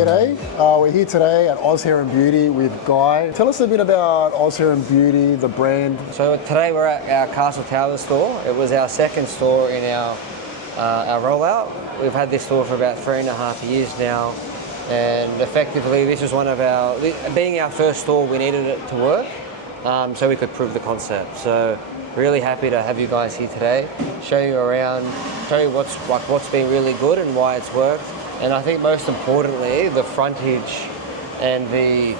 G'day, we're here today at Oz Hair and Beauty with Guy. Tell us a bit about Oz Hair and Beauty, the brand. So today we're at our Castle Tower store. It was our second store in our rollout. We've had this store for about 3.5 years now, and effectively this was being our first store, we needed it to work so we could prove the concept. So really happy to have you guys here today, show you around, show you what's been really good and why it's worked. And I think most importantly, the frontage and the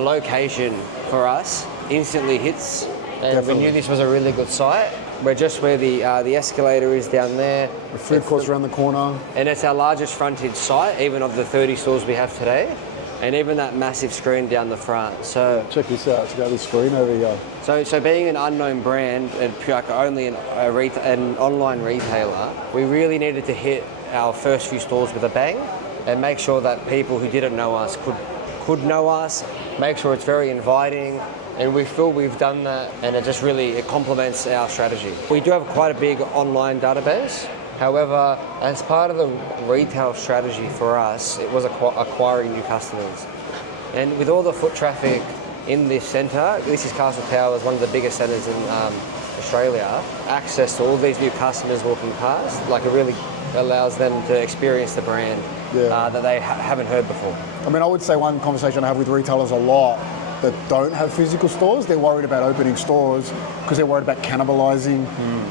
location for us instantly hits. And Definitely. We knew this was a really good site. We're just where the escalator is down there. The food court's around the corner. And it's our largest frontage site, even of the 30 stores we have today. And even that massive screen down the front. So check this out. Check out this screen over here. So being an unknown brand and only an online retailer, we really needed to hit our first few stores with a bang and make sure that people who didn't know us could know us, make sure it's very inviting, and we feel we've done that, and it complements our strategy. We do have quite a big online database. However, as part of the retail strategy for us, it was acquiring new customers. And with all the foot traffic in this centre, this is Castle Towers, one of the biggest centres in Australia, access to all these new customers walking past, it really allows them to experience the brand that they haven't heard before. I mean, I would say one conversation I have with retailers a lot that don't have physical stores, they're worried about opening stores because they're worried about cannibalizing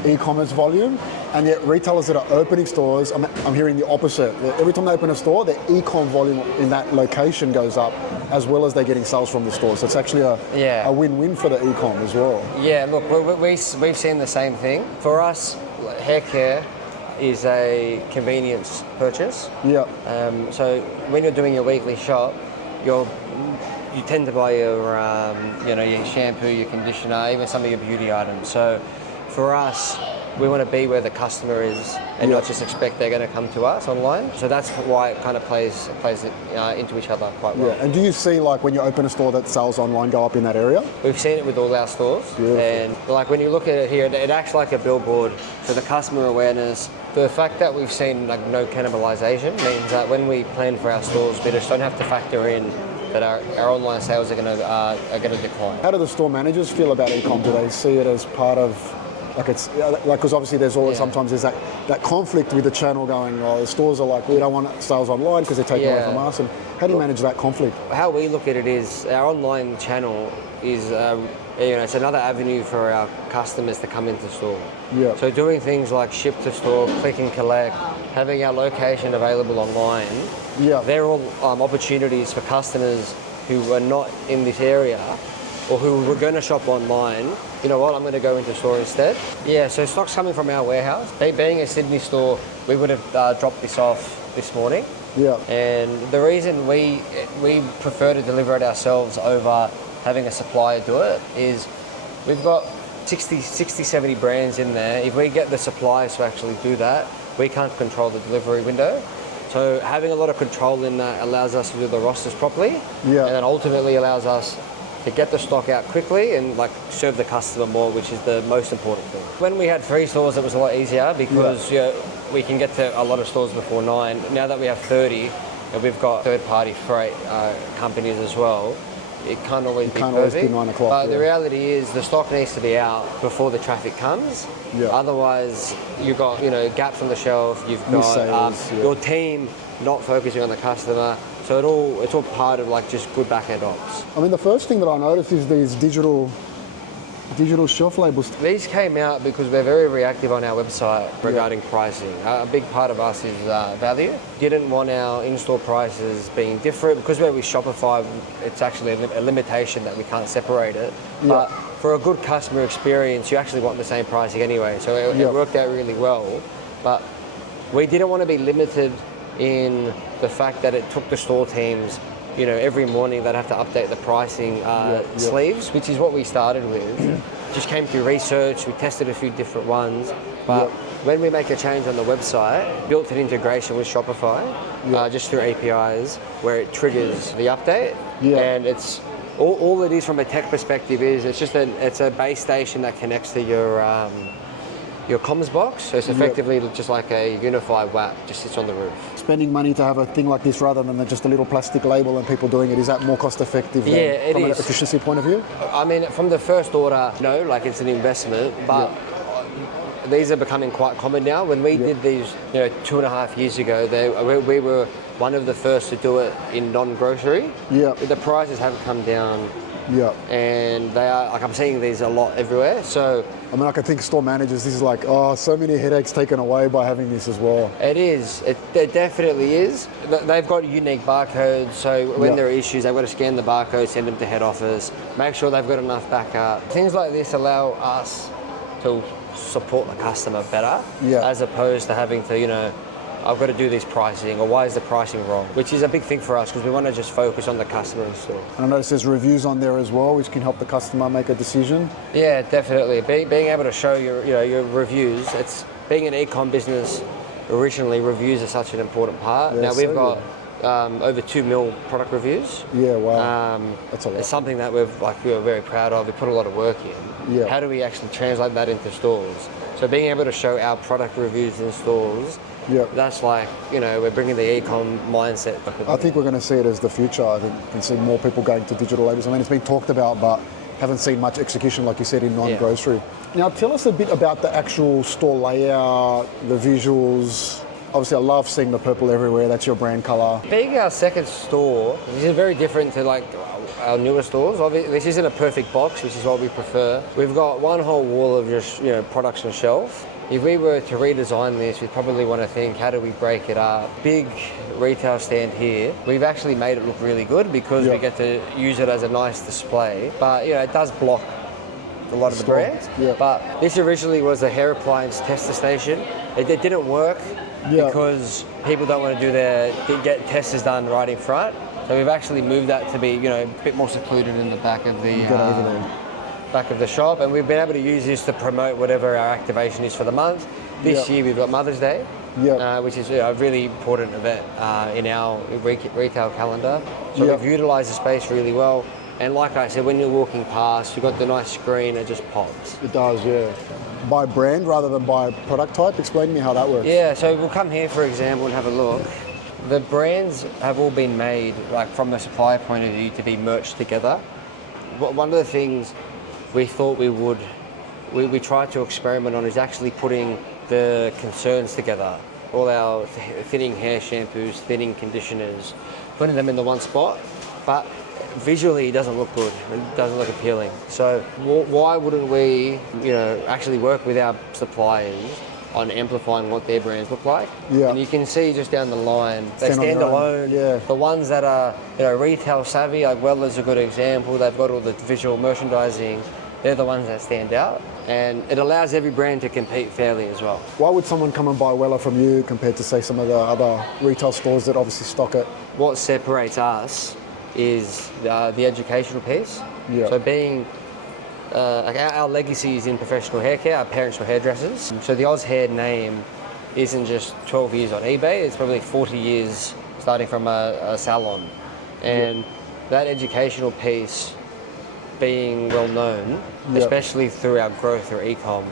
e-commerce volume. And yet retailers that are opening stores, I'm hearing the opposite. Every time they open a store, their e-com volume in that location goes up, as well as they're getting sales from the store. So it's actually a win-win for the e-com as well. Yeah, look, we've seen the same thing. For us, hair care is a convenience purchase. Yeah. So when you're doing your weekly shop, you tend to buy your shampoo, your conditioner, even some of your beauty items. So for us, we want to be where the customer is and not just expect they're going to come to us online. So that's why it kind of plays into each other quite well. Yeah. And do you see when you open a store that sales online go up in that area? We've seen it with all our stores. Beautiful. And when you look at it here, it acts like a billboard. So the customer awareness, the fact that we've seen no cannibalization means that when we plan for our stores, we just don't have to factor in that our online sales are going to decline. How do the store managers feel about e-com? Do they see it as part of because obviously there's always sometimes there's that conflict with the channel going, the stores are we don't want sales online because they're taking away from us. And how do you manage that conflict? How we look at it is our online channel is it's another avenue for our customers to come into store. Yeah. So doing things like ship to store, click and collect, having our location available online, they're all opportunities for customers who are not in this area or who were going to shop online. You know what, I'm going to go into store instead. Yeah, so stock's coming from our warehouse. Being a Sydney store, we would have dropped this off this morning. Yeah. And the reason we prefer to deliver it ourselves over having a supplier do it is we've got 60, 70 brands in there. If we get the suppliers to actually do that, we can't control the delivery window. So having a lot of control in that allows us to do the rosters properly. Yeah. And then ultimately allows us to get the stock out quickly and serve the customer more, which is the most important thing. When we had 3 stores, it was a lot easier because we can get to a lot of stores before 9. Now that we have 30, and we've got third-party freight companies as well, it can't always be perfect. 9 o'clock. But the reality is the stock needs to be out before the traffic comes. Yeah. Otherwise, you've got gaps on the shelf. You've got your team not focusing on the customer. So it's all part of just good back-end ops. I mean, the first thing that I noticed is these digital shelf labels. These came out because we're very reactive on our website regarding pricing. A big part of us is value. Didn't want our in-store prices being different. Because we're with Shopify, it's actually a limitation that we can't separate it. Yeah. But for a good customer experience, you actually want the same pricing anyway. So it worked out really well. But we didn't want to be limited in the fact that it took the store teams, every morning they'd have to update the pricing sleeves, which is what we started with. Just came through research, we tested a few different ones, but when we make a change on the website, built an integration with Shopify, just through APIs, where it triggers the update, and it's all it is from a tech perspective is it's a base station that connects to your your comms box. So it's effectively just like a unified WAP, just sits on the roof. Spending money to have a thing like this rather than just a little plastic label and people doing it, is that more cost effective Yeah, it from an is. efficiency point of view? I mean, from the first order, no, like it's an investment, but these are becoming quite common now. When we did these, 2.5 years ago, we were one of the first to do it in non-grocery. Yeah. The prices have come down. Yeah. And they are, like I'm seeing these a lot everywhere. So I mean, I can think store managers, this is like, so many headaches taken away by having this as well. it is. It definitely is. They've got unique barcodes, so when there are issues, they've got to scan the barcode, send them to head office, make sure they've got enough backup. Things like this allow us to support the customer better, as opposed to having to, I've got to do this pricing, or why is the pricing wrong? Which is a big thing for us because we want to just focus on the customer in store. And I notice there's reviews on there as well, which can help the customer make a decision. Yeah, definitely. Being able to show your reviews. It's being an e-com business. Originally, reviews are such an important part. Yeah, now we've got over 2 mil product reviews. Yeah, wow. That's a lot. It's something that we're very proud of. We put a lot of work in. Yeah. How do we actually translate that into stores? So being able to show our product reviews in stores. That's like, we're bringing the e-com mindset. I think we're going to see it as the future. I think we can see more people going to digital labels. I mean, it's been talked about, but haven't seen much execution, like you said, in non-grocery. Now, tell us a bit about the actual store layout, the visuals. Obviously, I love seeing the purple everywhere. That's your brand colour. Being our second store, this is very different to like our newer stores. Obviously, this isn't a perfect box, which is what we prefer. We've got one whole wall of just products on shelf. If we were to redesign this, we'd probably want to think, how do we break it up? Big retail stand here. We've actually made it look really good because we get to use it as a nice display. But it does block a lot of the brands. But this originally was a hair appliance tester station. It didn't work because people don't want to get testers done right in front. So we've actually moved that to be a bit more secluded in the back of the shop, and we've been able to use this to promote whatever our activation is for the month. This year we've got Mother's Day, which is a really important event in our retail calendar. So we've utilised the space really well. And like I said, when you're walking past, you've got the nice screen, it just pops. It does, yeah. By brand rather than by product type? Explain to me how that works. Yeah, so we'll come here, for example, and have a look. The brands have all been made, like from a supplier point of view, to be merged together. One of the things we thought we tried to experiment on is actually putting the concerns together. All our thinning hair shampoos, thinning conditioners, putting them in the one spot. But visually it doesn't look good, it doesn't look appealing. So why wouldn't we, actually work with our suppliers on amplifying what their brands look like? And you can see just down the line, they stand alone. The ones that are retail savvy, like Weller's a good example, they've got all the visual merchandising, they're the ones that stand out. And it allows every brand to compete fairly as well. Why would someone come and buy Weller from you compared to, say, some of the other retail stores that obviously stock it? What separates us is the educational piece. So being, our legacy is in professional hair care, our parents were hairdressers. So the Oz Hair name isn't just 12 years on eBay, it's probably 40 years starting from a salon. And that educational piece, being well known, especially through our growth through e-com,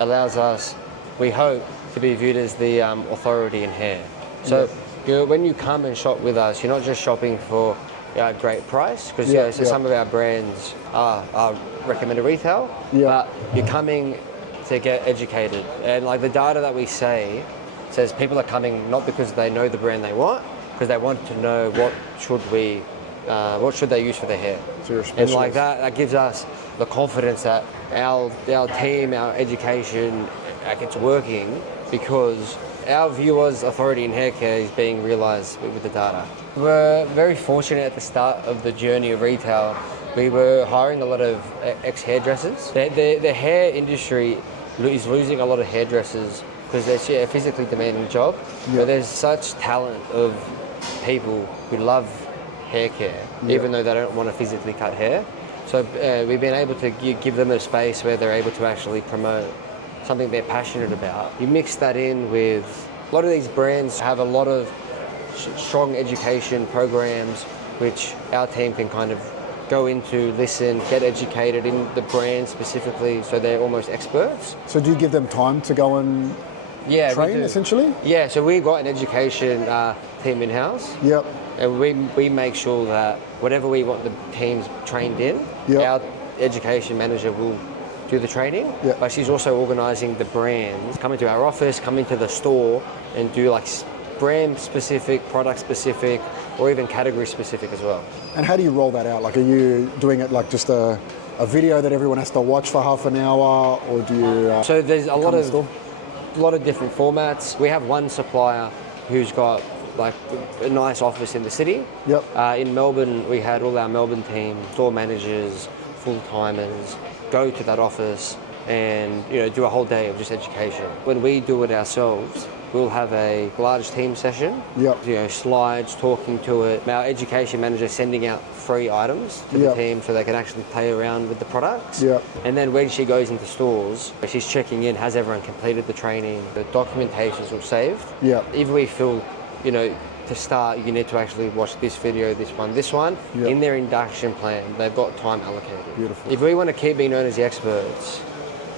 allows us, we hope, to be viewed as the authority in hair. So when you come and shop with us, you're not just shopping for a great price, because some of our brands are recommended retail, but you're coming to get educated. And like the data that we say says people are coming not because they know the brand they want, because they want to know what should they use for their hair. So and like that gives us the confidence that our team, our education, it's working, because our viewers' authority in hair care is being realised with the data. We're very fortunate at the start of the journey of retail. We were hiring a lot of ex-hairdressers. The hair industry is losing a lot of hairdressers because it's a physically demanding job. But there's such talent of people who love hair care, even though they don't want to physically cut hair. So we've been able to give them a space where they're able to actually promote something they're passionate about. You mix that in with, a lot of these brands have a lot of strong education programs, which our team can kind of go into, listen, get educated in the brand specifically, so they're almost experts. So do you give them time to go and train, essentially? Yeah, so we've got an education team in-house. Yep. And we make sure that whatever we want the teams trained in, our education manager will do the training, but she's also organising the brands, come into our office, come into the store and do like brand specific, product specific, or even category specific as well. And how do you roll that out? Like, are you doing it like just a video that everyone has to watch for half an hour, or do you... So there's a lot of different formats. We have one supplier who's got like a nice office in the city. Yep. In Melbourne, we had all our Melbourne team, store managers, full-timers, go to that office and do a whole day of just education. When we do it ourselves, we'll have a large team session. Yep. Slides, talking to it. Our education manager sending out free items to the team so they can actually play around with the products. Yep. And then when she goes into stores, she's checking in, has everyone completed the training, the documentation's all saved. Yep. If we feel, to start, you need to actually watch this video, this one. Yep. In their induction plan, they've got time allocated. Beautiful. If we want to keep being known as the experts,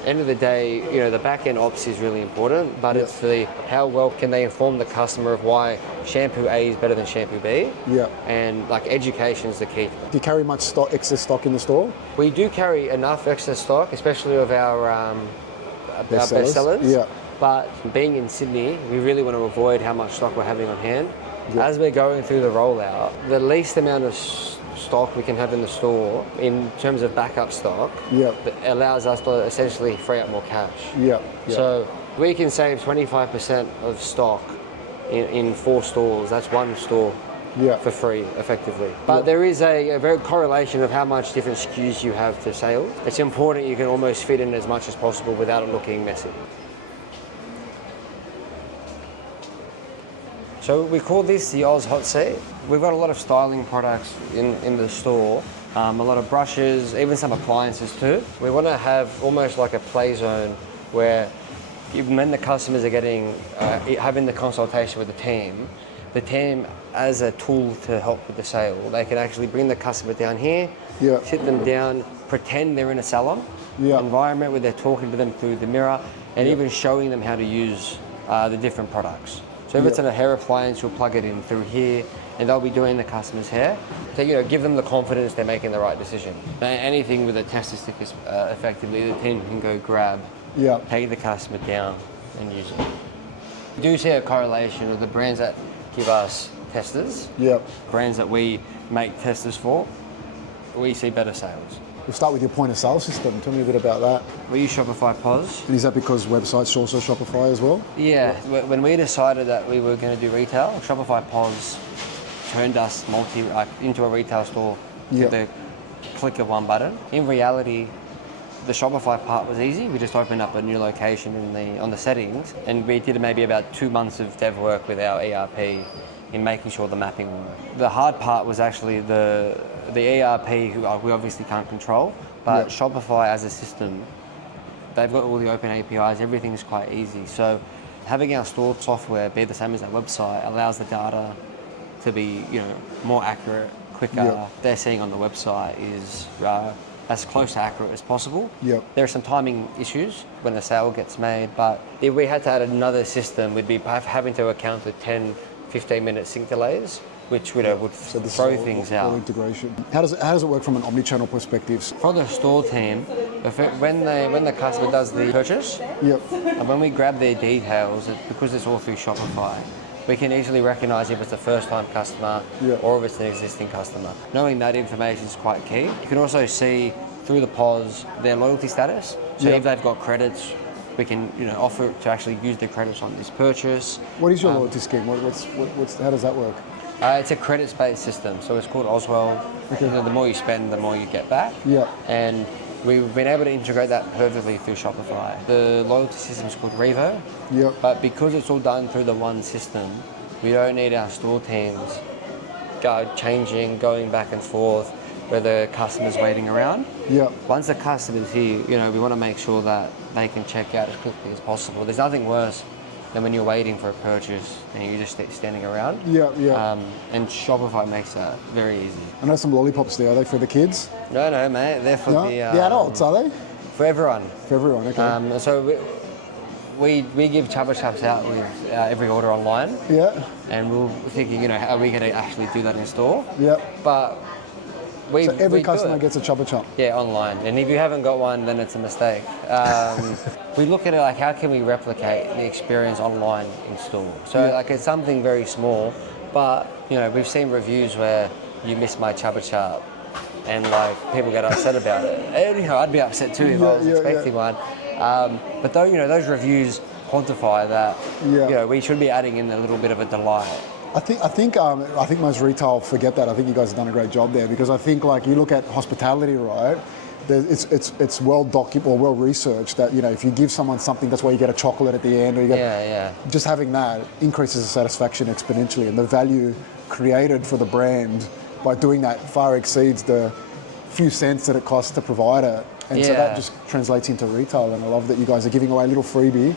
end of the day, the back-end ops is really important, but it's how well can they inform the customer of why shampoo A is better than shampoo B. Yeah. And like education is the key. Do you carry much excess stock in the store? We do carry enough excess stock, especially of our bestsellers. Yeah. But being in Sydney, we really want to avoid how much stock we're having on hand. Yeah. As we're going through the rollout, the least amount of stock we can have in the store in terms of backup stock that allows us to essentially free up more cash. So we can save 25% of stock in 4 stores. That's one store for free, effectively. But there is a very correlation of how much different SKUs you have to sales. It's important you can almost fit in as much as possible without it looking messy. So we call this the Oz Hot Seat. We've got a lot of styling products in the store, a lot of brushes, even some appliances too. We want to have almost like a play zone where even when the customers are having the consultation with the team as a tool to help with the sale, they can actually bring the customer down here, sit them down, pretend they're in a salon environment where they're talking to them through the mirror and even showing them how to use the different products. So if it's in a hair appliance, you'll plug it in through here and they'll be doing the customer's hair. So, give them the confidence they're making the right decision. Anything with a tester stick is effectively, the team can go grab, take the customer down and use it. We do see a correlation of the brands that give us testers, brands that we make testers for, we see better sales. We'll start with your point of sale system. Tell me a bit about that. We use Shopify POS. And is that because websites also Shopify as well? Yeah, when we decided that we were going to do retail, Shopify POS turned us into a retail store with the click of one button. In reality, the Shopify part was easy. We just opened up a new location on the settings, and we did maybe about 2 months of dev work with our ERP in making sure the mapping worked. The hard part was actually the ERP, who we obviously can't control, but Shopify as a system, they've got all the open APIs, everything's quite easy. So having our stored software be the same as our website allows the data to be more accurate, quicker. They're seeing on the website is as close to accurate as possible. There are some timing issues when the sale gets made, but if we had to add another system, we'd be having to account for 10-15 minute sync delays, which would throw things out. Integration. How does it work from an omnichannel perspective? For the store team, when the customer does the purchase, and when we grab their details, because it's all through Shopify, we can easily recognise if it's a first-time customer or if it's an existing customer. Knowing that information is quite key. You can also see through the POS their loyalty status. So if they've got credits, we can offer to actually use the credits on this purchase. What is your loyalty scheme? How does that work? It's a credits-based system, so it's called Oswald. Okay. The more you spend, the more you get back. And we've been able to integrate that perfectly through Shopify. The loyalty system is called Revo. But because it's all done through the one system, we don't need our store teams going back and forth where the customer's waiting around. Once the customer's here, we want to make sure that they can check out as quickly as possible. There's nothing worse than when you're waiting for a purchase and you're just standing around. Yeah, yeah. And Shopify makes that very easy. I know some lollipops there. Are they for the kids? No, mate. They're for No? the adults, are they? For everyone. For everyone, okay. So we give Chubba Chups out with every order online. Yeah. And we're thinking, are we going to actually do that in store? Yeah. But so every customer gets a Chubba Chup? Yeah, online. And if you haven't got one, then it's a mistake. We look at it like, how can we replicate the experience online in store? So like it's something very small, but we've seen reviews where you miss my Chubba Chup and like people get upset about it. And I'd be upset too if I was expecting one. But though, those reviews quantify that, we should be adding in a little bit of a delight. I think most retail forget that. I think you guys have done a great job there, because I think like you look at hospitality, right? It's well documented or well researched that if you give someone something, that's why you get a chocolate at the end, or you get just having that increases the satisfaction exponentially, and the value created for the brand by doing that far exceeds the few cents that it costs to provide it, and so that just translates into retail. And I love that you guys are giving away a little freebie.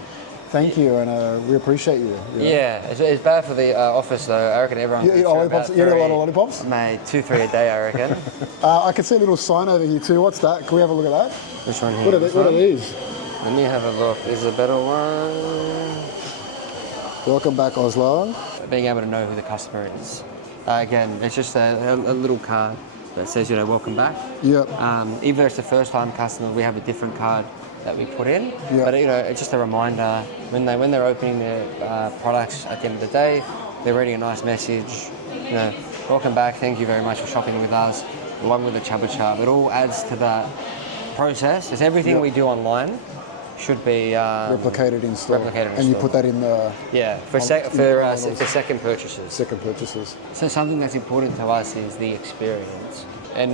Thank you, and we appreciate you. Yeah, it's bad for the office though. I reckon everyone. You eat lollipops? You eat a lot of lollipops? Mate, 2-3 a day, I reckon. I can see a little sign over here too. What's that? Can we have a look at that? Which one here? What are these? Let me have a look. Is a better one. Welcome back, Oslo. Being able to know who the customer is. Again, it's just a little card that says, welcome back. Yep. Even if it's a first-time customer, we have a different card that we put in. Yep. But it's just a reminder when they're opening their products at the end of the day, they're reading a nice message. Welcome back. Thank you very much for shopping with us. Along with the Chubba Chup, it all adds to that process. It's everything we do online should be replicated in store. And you put that in the for second purchases. Second purchases. So something that's important to us is the experience, and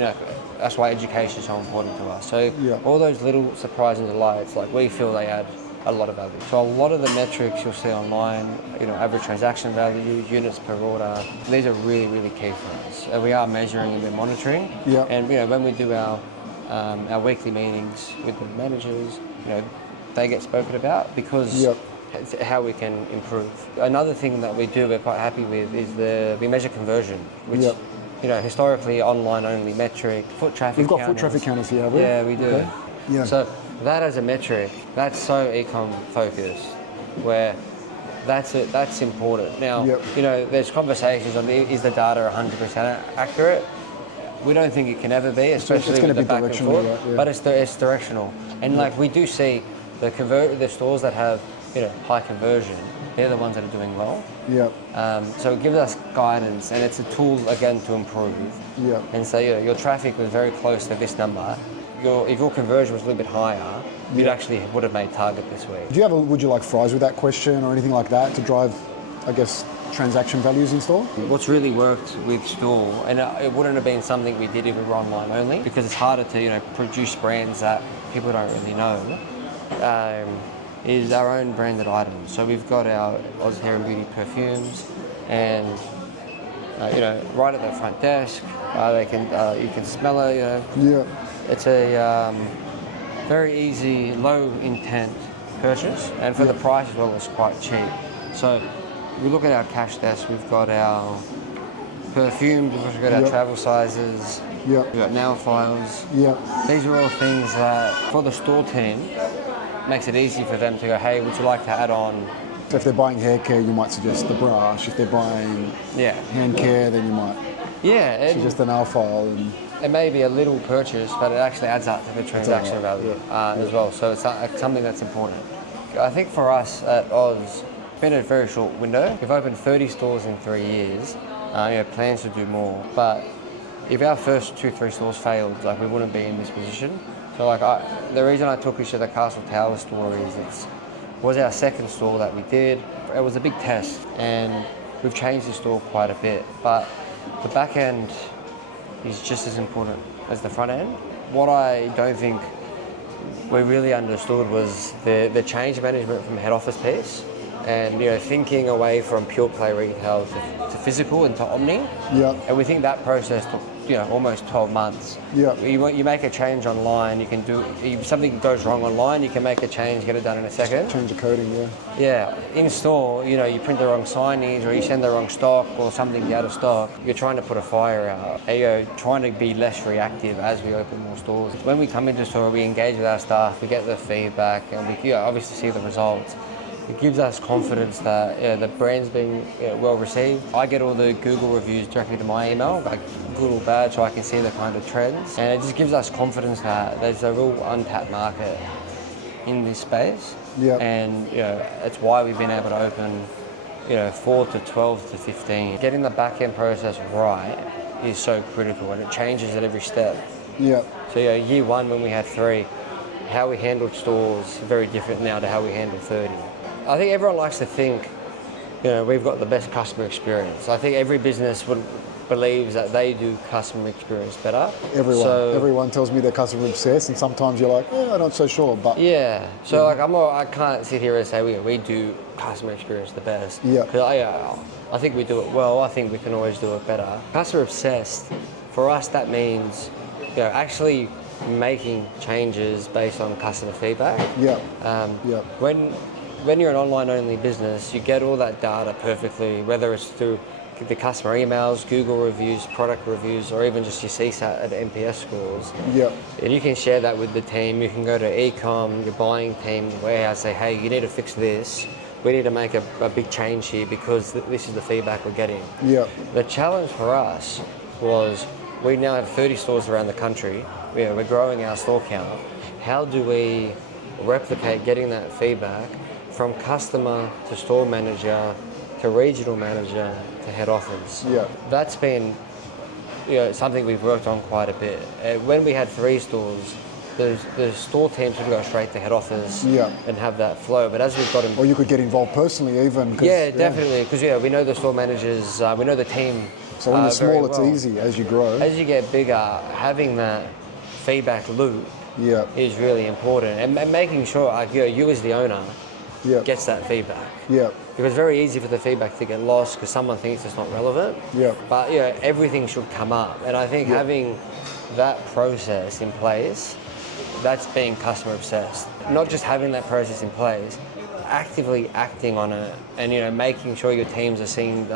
that's why education is so important to us. So all those little surprises and delights, like we feel they add a lot of value. So a lot of the metrics you'll see online, average transaction value, units per order, these are really, really key for us. And we are measuring and we're monitoring. Yep. And when we do our weekly meetings with the managers, they get spoken about because it's how we can improve. Another thing that we do, we're quite happy with, is we measure conversion, which historically online only metric, foot traffic. We've got foot traffic counters here, have we? Yeah, we do. Okay. Yeah. So that as a metric, that's so e-com focused, where that's important. Now, there's conversations on is the data 100% accurate? We don't think it can ever be, especially with the back and forth, but it's directional. And like we do see the stores that have high conversion, they're the ones that are doing well. So it gives us guidance, and it's a tool again to improve. And so your traffic was very close to this number. If your conversion was a little bit higher, you actually would have made target this week. Would you like fries with that question or anything like that to drive, I guess, transaction values in store? What's really worked with store, and it wouldn't have been something we did if we were online only, because it's harder to produce brands that people don't really know, is our own branded items. So we've got our Oz Hair and Beauty perfumes, and right at the front desk, you can smell it. It's a very easy, low intent purchase, and for the price as well, it's quite cheap. So we look at our cash desk, we've got our perfumes, we've got our travel sizes, we've got nail files. These are all things that, for the store team, makes it easy for them to go, hey, would you like to add on? So if they're buying hair care, you might suggest the brush. If they're buying hand care, then you might suggest the nail file. And it may be a little purchase, but it actually adds up to the transaction value as well. So it's something that's important. I think for us at Oz, it's been a very short window. We've opened 30 stores in 3 years. Plans to do more. But if our first 2-3 stores failed, we wouldn't be in this position. So the reason I took you to the Castle Tower store is it was our second store that we did. It was a big test, and we've changed the store quite a bit. But the back end is just as important as the front end. What I don't think we really understood was the change management from head office piece, and thinking away from pure play retail to physical and to omni. And we think that process took almost 12 months. Yeah. You make a change online, you can do, something goes wrong online, you can make a change, get it done in a second. Change the coding, yeah. Yeah, in store, you print the wrong signage or you send the wrong stock or something's out of stock, you're trying to put a fire out. And you're trying to be less reactive as we open more stores. When we come into store, we engage with our staff, we get the feedback, and we obviously see the results. It gives us confidence that the brand's being well received. I get all the Google reviews directly to my email, like good or bad, so I can see the kind of trends. And it just gives us confidence that there's a real untapped market in this space. Yeah. And it's why we've been able to open 4 to 12 to 15. Getting the back end process right is so critical, and it changes at every step. Yeah. So year one when we had 3, how we handled stores is very different now to how we handle 30. I think everyone likes to think, we've got the best customer experience. I think every business believes that they do customer experience better. Everyone tells me they're customer obsessed, and sometimes you're like, I'm not so sure. But yeah, so I can't sit here and say we do customer experience the best. Yeah. Because I think we do it well. I think we can always do it better. Customer obsessed, for us, that means actually making changes based on customer feedback. Yeah. When you're an online-only business, you get all that data perfectly, whether it's through the customer emails, Google reviews, product reviews, or even just your CSAT at NPS scores. Yeah. And you can share that with the team. You can go to e-com, your buying team, the warehouse, say, hey, you need to fix this. We need to make a big change here because this is the feedback we're getting. Yeah. The challenge for us was we now have 30 stores around the country. We're growing our store count. How do we replicate getting that feedback from customer to store manager to regional manager to head office? Yeah. That's been something we've worked on quite a bit. When we had 3 stores, the store teams would go straight to head office and have that flow. But as we've got them, or you could get involved personally even. Yeah, definitely, because we know the store managers, we know the team. So when you're small, it's easy. As you grow, as you get bigger, having that feedback loop is really important, and making sure you as the owner gets that feedback. Yeah. Because it's very easy for the feedback to get lost because someone thinks it's not relevant. Yeah. But everything should come up, and I think having that process in place, that's being customer obsessed. Not just having that process in place, actively acting on it, and making sure your teams are seeing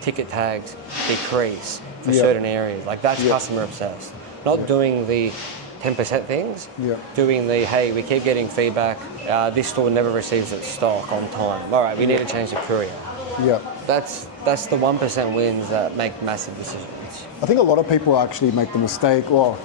ticket tags decrease for certain areas. Like that's customer obsessed. Not doing the 10% things, doing the, hey, we keep getting feedback, this store never receives its stock on time. All right, we need to change the courier. Yeah. That's the 1% wins that make massive decisions. I think a lot of people actually make the mistake, or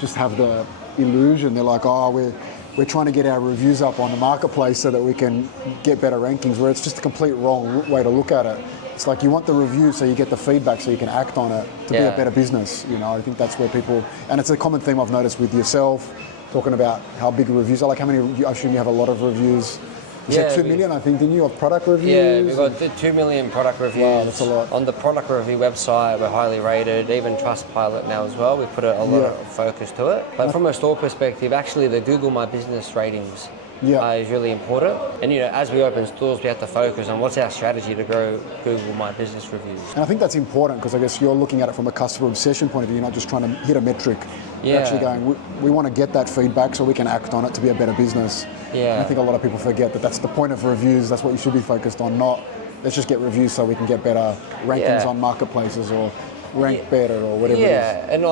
just have the illusion, they're like, we're trying to get our reviews up on the marketplace so that we can get better rankings, where it's just a complete wrong way to look at it. It's like you want the review so you get the feedback so you can act on it to be a better business. I think that's where people, and it's a common theme I've noticed with yourself, talking about how big reviews are. Like how many, I assume you have a lot of reviews. You said 2 million, I think, didn't you, of product reviews? Yeah, we've got 2 million product reviews. Wow, that's a lot. On the product review website, we're highly rated, even Trustpilot now as well. We put a lot of focus to it. But from a store perspective, actually the Google My Business ratings is really important. And as we open stores, we have to focus on what's our strategy to grow Google My Business reviews. And I think that's important because I guess you're looking at it from a customer obsession point of view. You're not just trying to hit a metric. You're actually going, we want to get that feedback so we can act on it to be a better business. Yeah. And I think a lot of people forget that that's the point of reviews. That's what you should be focused on, not let's just get reviews so we can get better rankings on marketplaces or rank better or whatever it is. Yeah, and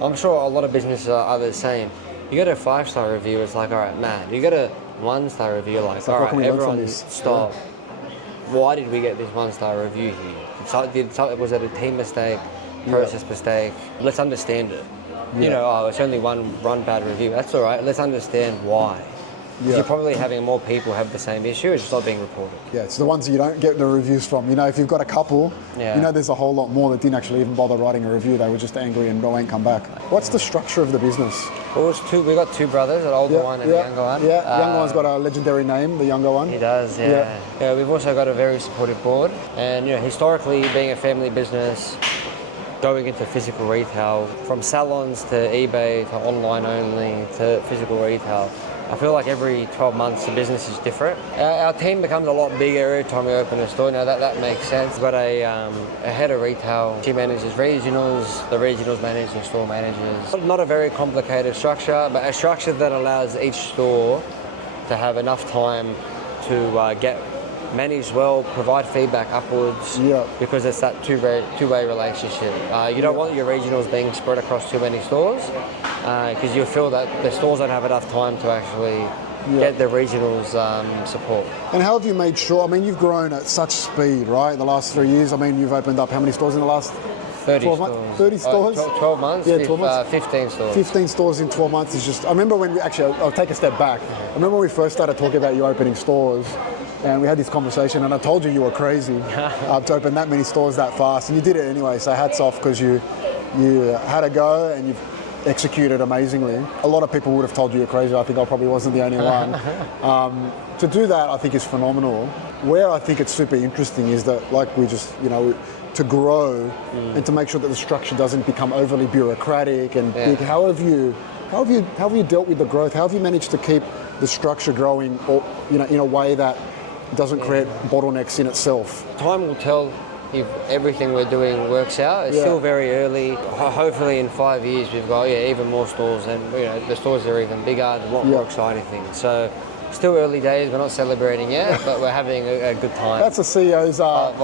I'm sure a lot of businesses are the same. You get a 5-star review, it's like, all right, man. You get a 1-star review, like, all right, everyone stop. Why did we get this 1-star review here? Was it a team mistake, process mistake? Let's understand it. It's only one bad review. That's all right. Let's understand why. You're probably having more people have the same issue. It's just not being reported. Yeah, it's the ones that you don't get the reviews from. If you've got a couple, there's a whole lot more that didn't actually even bother writing a review. They were just angry and won't come back. What's the structure of the business? Well, we got 2 brothers, an older one and a younger one. Yeah, the younger one's got a legendary name, the younger one. He does, yeah. We've also got a very supportive board. And historically, being a family business, going into physical retail, from salons to eBay to online only to physical retail, I feel like every 12 months the business is different. Our team becomes a lot bigger every time we open a store. Now that makes sense. We've got a head of retail. She manages regionals, the regionals manage the store managers. Not a very complicated structure, but a structure that allows each store to have enough time to get managed well, provide feedback upwards, because it's that two-way relationship. You don't want your regionals being spread across too many stores, because you'll feel that the stores don't have enough time to actually get the regionals support. And how have you made sure, I mean, you've grown at such speed, right, in the last 3 years? I mean, you've opened up how many stores in the last 30 12 stores. months? 30 stores? 12 months? Yeah, 12 months. 15 stores. 15 stores in 12 months is just, I remember when I'll take a step back. I remember when we first started talking about you opening stores, and we had this conversation, and I told you were crazy to open that many stores that fast, and you did it anyway, so hats off, because you had a go and you've executed amazingly. A lot of people would have told you you're crazy. I think I probably wasn't the only one. To do that, I think, is phenomenal. Where I think it's super interesting is that, like, we just, to grow and to make sure that the structure doesn't become overly bureaucratic and big. How have you dealt with the growth? How have you managed to keep the structure growing, or, in a way that doesn't create bottlenecks in itself? Time will tell if everything we're doing works out. It's still very early. Hopefully in 5 years we've got even more stores, and the stores are even bigger, a lot more exciting things. So still early days, we're not celebrating yet, but we're having a good time. That's a CEO's,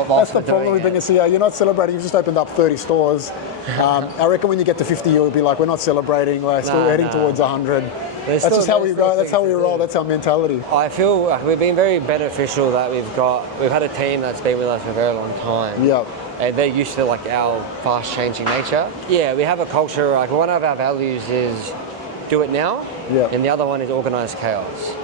that's the problem with being a CEO. You're not celebrating, you've just opened up 30 stores. I reckon when you get to 50, you'll be like, we're not celebrating, we're still heading towards 100. That's just how we go, that's how we roll, that's our mentality. I feel like we've been very beneficial that we've had a team that's been with us for a very long time. Yep. And they're used to like our fast changing nature. Yeah, we have a culture, like one of our values is do it now, and the other one is organise chaos.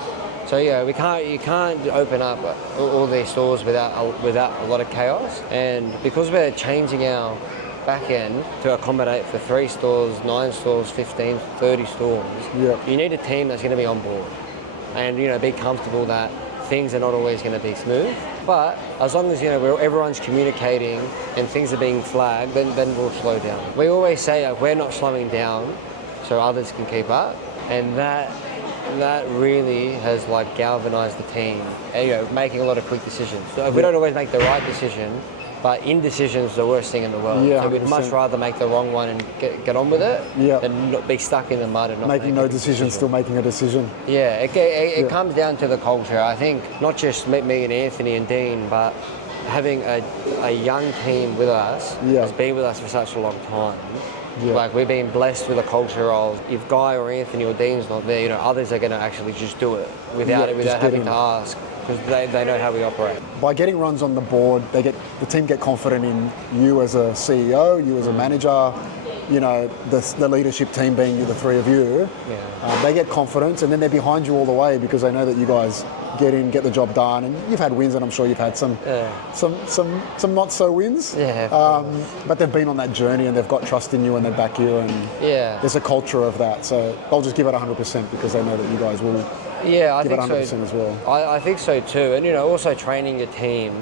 So you can't open up all these stores without a lot of chaos. And because we're changing our back end to accommodate for 3 stores, 9 stores, 15, 30 stores, you need a team that's going to be on board and be comfortable that things are not always going to be smooth. But as long as everyone's communicating and things are being flagged, then we'll slow down. We always say we're not slowing down so others can keep up, and that really has galvanized the team, and, making a lot of quick decisions. So we don't always make the right decision, but indecision is the worst thing in the world. So we'd much rather make the wrong one and get on with it than not be stuck in the mud and not making no decision, still making a decision. Yeah, it comes down to the culture. I think not just me and Anthony and Dean, but having a young team with us has been with us for such a long time. Like, we've been blessed with a culture of, if Guy or Anthony or Dean's not there, others are going to actually just do it without having to ask, because they know how we operate. By getting runs on the board, the team get confident in you as a CEO, you as a manager, the leadership team being the 3 of you. They get confidence, and then they're behind you all the way because they know that you guys get in, get the job done, and you've had wins, and I'm sure you've had some not so wins. But they've been on that journey, and they've got trust in you, and they back you, and there's a culture of that. So I'll just give it 100% because they know that you guys will. I give think it 100% so as well. I think so too, and also training your team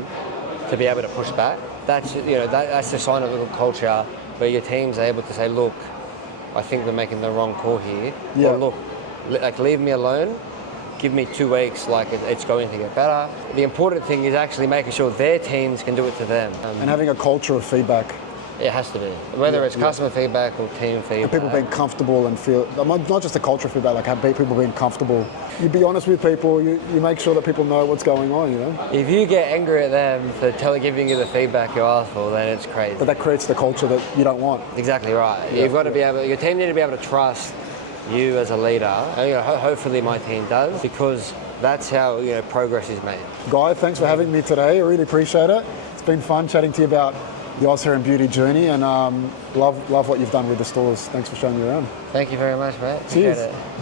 to be able to push back. That's that's the sign of a good culture, where your team's able to say, look, I think we're making the wrong call here. Or look, leave me alone. Give me 2 weeks, it's going to get better. The important thing is actually making sure their teams can do it to them. And having a culture of feedback. It has to be. Whether it's customer feedback or team feedback. And people being comfortable and feel, not just a culture of feedback, have people being comfortable. You be honest with people, you make sure that people know what's going on, If you get angry at them for giving you the feedback you asked for, then it's crazy. But that creates the culture that you don't want. Exactly right. You've got to be able, your team need to be able to trust you as a leader, and hopefully my team does, because that's how progress is made. Guy, thanks for having me today. I really appreciate it. It's been fun chatting to you about the Oz Hair and Beauty journey, and love what you've done with the stores. Thanks for showing me around. Thank you very much, mate. Cheers. Appreciate it.